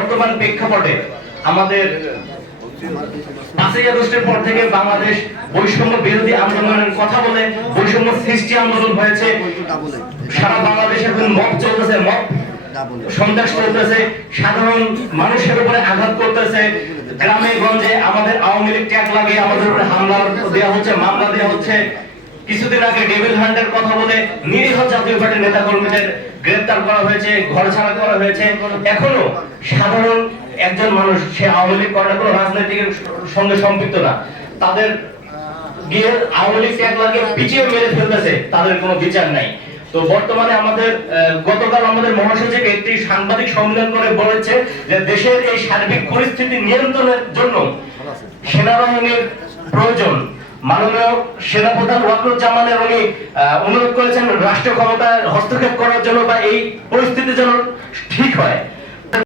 বর্তমান প্রেক্ষাপটে আমাদের পাঁচই আগস্টের পর থেকে বাংলাদেশ বৈষম্য বিরোধী আন্দোলনের কথা বলে, বৈষম্য সৃষ্টি আন্দোলন হয়েছে। সারা বাংলাদেশে এখন মব চলতেছে, মব সন্ত্রাস চলতেছে, সাধারণ মানুষের উপরে আঘাত করতেছে। গ্রামে গঞ্জে আমাদের আওয়ামী লীগ ট্যাগ লাগিয়ে আমাদের উপরে হামলা দেওয়া হচ্ছে, মামলা দেওয়া হচ্ছে। কিছুদিন আগে ডেভিল হান্টের কথা বলে নিরীহ জাতীয় পার্টির নেতা কর্মীদের গ্রেফতার করা হয়েছে, ঘর ছাড়া করা হয়েছে। এখনও সাধারণ একজন মানুষ, সে আওয়ামী লীগ করে কোনো রাজনৈতিকের সঙ্গে সম্পৃক্ত না। তাদের গিয়ে আওয়ামী লীগ ট্যাগ লাগিয়ে পিছিয়ে মেরে ফেলতেছে, তাদের কোনো বিচার নাই। তো বর্তমানে আমাদের গতকাল আমাদের মহাসচিব একটি সাংবাদিক সম্মেলন করে বলেছে যে দেশের এই সার্বিক পরিস্থিতি নিয়ন্ত্রণের জন্য সেনাবাহিনীর প্রয়োজন। মাননীয় সেনাপ্রধান ওয়াকরুজ্জামানের উনি অনুরোধ করেছেন রাষ্ট্র ক্ষমতায় হস্তক্ষেপ করার জন্য বা এই পরিস্থিতি যেন ঠিক হয়।